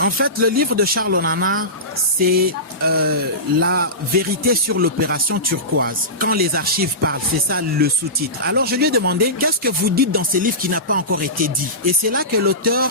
En fait, le livre de Charles Onana, c'est la vérité sur l'opération turquoise. Quand les archives parlent, c'est ça le sous-titre. Alors je lui ai demandé, qu'est-ce que vous dites dans ce livre qui n'a pas encore été dit? Et c'est là que l'auteur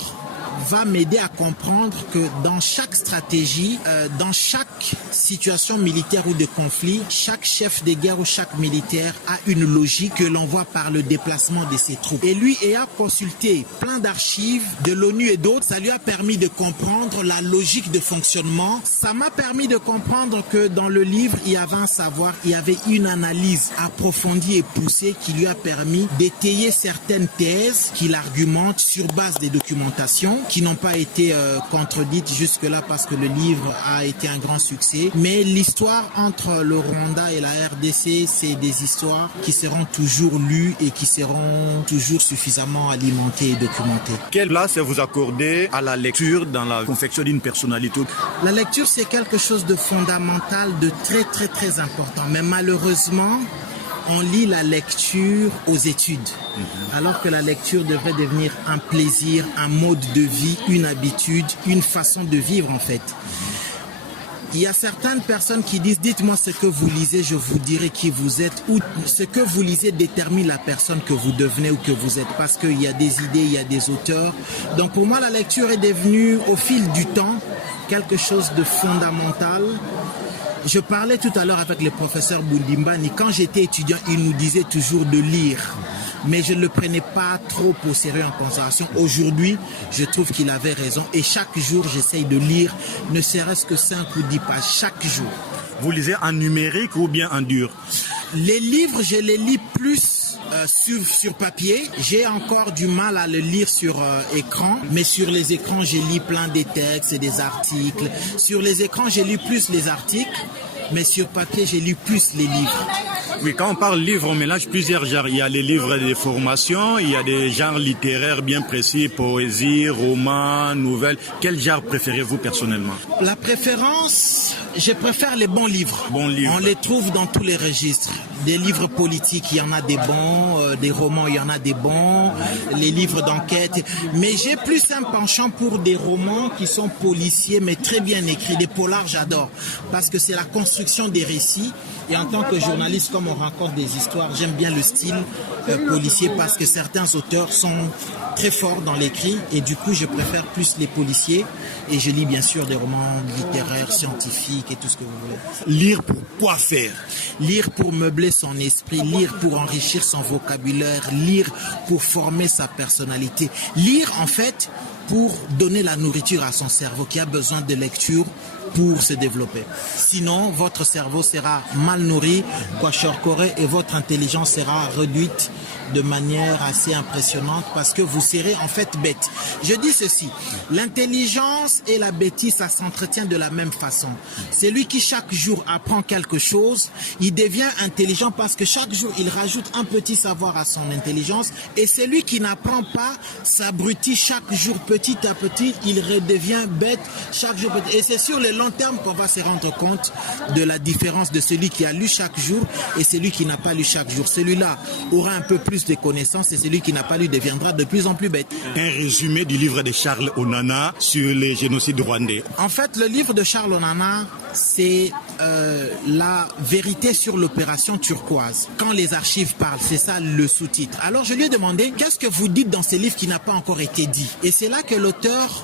va m'aider à comprendre que dans chaque stratégie, dans chaque situation militaire ou de conflit, chaque chef de guerre ou chaque militaire a une logique que l'on voit par le déplacement de ses troupes. Et lui ayant consulté plein d'archives de l'ONU et d'autres, ça lui a permis de comprendre la logique de fonctionnement. Ça m'a permis de comprendre que dans le livre, il y avait un savoir, il y avait une analyse approfondie et poussée qui lui a permis d'étayer certaines thèses qu'il argumente sur base des documentations qui n'ont pas été contredites jusque-là parce que le livre a été un grand succès. Mais l'histoire entre le Rwanda et la RDC, c'est des histoires qui seront toujours lues et qui seront toujours suffisamment alimentées et documentées. Quelle place vous accordez à la lecture dans la confection d'une personnalité? La lecture, c'est quelque chose de fondamental, de très très très important. Mais malheureusement, on lit la lecture aux études, alors que la lecture devrait devenir un plaisir, un mode de vie, une habitude, une façon de vivre en fait. Il y a certaines personnes qui disent « Dites-moi ce que vous lisez, je vous dirai qui vous êtes » ou « Ce que vous lisez détermine la personne que vous devenez ou que vous êtes » parce qu'il y a des idées, il y a des auteurs. Donc pour moi, la lecture est devenue au fil du temps quelque chose de fondamental. Je parlais tout à l'heure avec le professeur Boundimbani. Quand j'étais étudiant, il nous disait toujours de lire. Mais je ne le prenais pas trop au sérieux en considération. Aujourd'hui, je trouve qu'il avait raison. Et chaque jour, j'essaye de lire, ne serait-ce que 5 ou 10 pages, chaque jour. Vous lisez en numérique ou bien en dur? Les livres, je les lis plus sur papier. J'ai encore du mal à le lire sur écran, mais sur les écrans, je lis plein de textes et des articles. Sur les écrans, je lis plus les articles, mais sur papier, je lis plus les livres. Oui, quand on parle livre, on mélange plusieurs genres. Il y a les livres de formation, il y a des genres littéraires bien précis, poésie, roman, nouvelles. Quel genre préférez-vous personnellement? La préférence, je préfère les bons livres. Bons livres. On les trouve dans tous les registres. Des livres politiques, il y en a des bons. Des romans, il y en a des bons. Les livres d'enquête. Mais j'ai plus un penchant pour des romans qui sont policiers, mais très bien écrits. Des polars, j'adore. Parce que c'est la construction des récits. Et en tant que journaliste, comme on raconte des histoires, j'aime bien le style policier parce que certains auteurs sont très forts dans l'écrit et du coup, je préfère plus les policiers et je lis bien sûr des romans littéraires, scientifiques et tout ce que vous voulez. Lire pour quoi faire? Lire pour meubler son esprit, lire pour enrichir son vocabulaire, lire pour former sa personnalité. Lire en fait pour donner la nourriture à son cerveau qui a besoin de lecture pour se développer. Sinon, votre cerveau sera mal nourri, kwashiorkore, et votre intelligence sera réduite de manière assez impressionnante parce que vous serez en fait bête. Je dis ceci, l'intelligence et la bêtise, ça s'entretient de la même façon. Celui qui chaque jour apprend quelque chose, il devient intelligent parce que chaque jour, il rajoute un petit savoir à son intelligence et celui qui n'apprend pas s'abrutit chaque jour petit à petit, il redevient bête chaque jour petit. Et c'est sur le long terme qu'on va se rendre compte de la différence de celui qui a lu chaque jour et celui qui n'a pas lu chaque jour. Celui-là aura un peu plus de connaissances et celui qui n'a pas lu deviendra de plus en plus bête. Un résumé du livre de Charles Onana sur les génocides rwandais. En fait, le livre de Charles Onana, c'est la vérité sur l'opération turquoise. Quand les archives parlent, c'est ça le sous-titre. Alors je lui ai demandé, qu'est-ce que vous dites dans ce livre qui n'a pas encore été dit? Et c'est là que l'auteur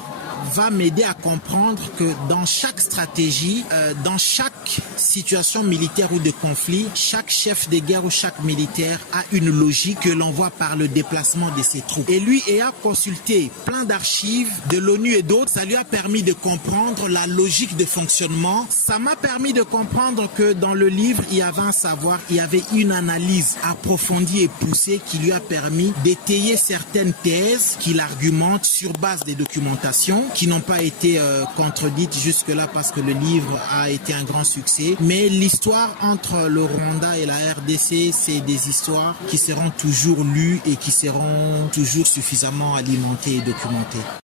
va m'aider à comprendre que dans chaque stratégie, dans chaque situation militaire ou de conflit, chaque chef de guerre ou chaque militaire a une logique que l'on voit par le déplacement de ses troupes. Et lui ayant consulté plein d'archives de l'ONU et d'autres, ça lui a permis de comprendre la logique de fonctionnement. Ça m'a permis de comprendre que dans le livre, il y avait un savoir, il y avait une analyse approfondie et poussée qui lui a permis d'étayer certaines thèses qu'il argumente sur base des documentations qui n'ont pas été contredites jusque-là parce que le livre a été un grand succès. Mais l'histoire entre le Rwanda et la RDC, c'est des histoires qui seront toujours lues et qui seront toujours suffisamment alimentées et documentées.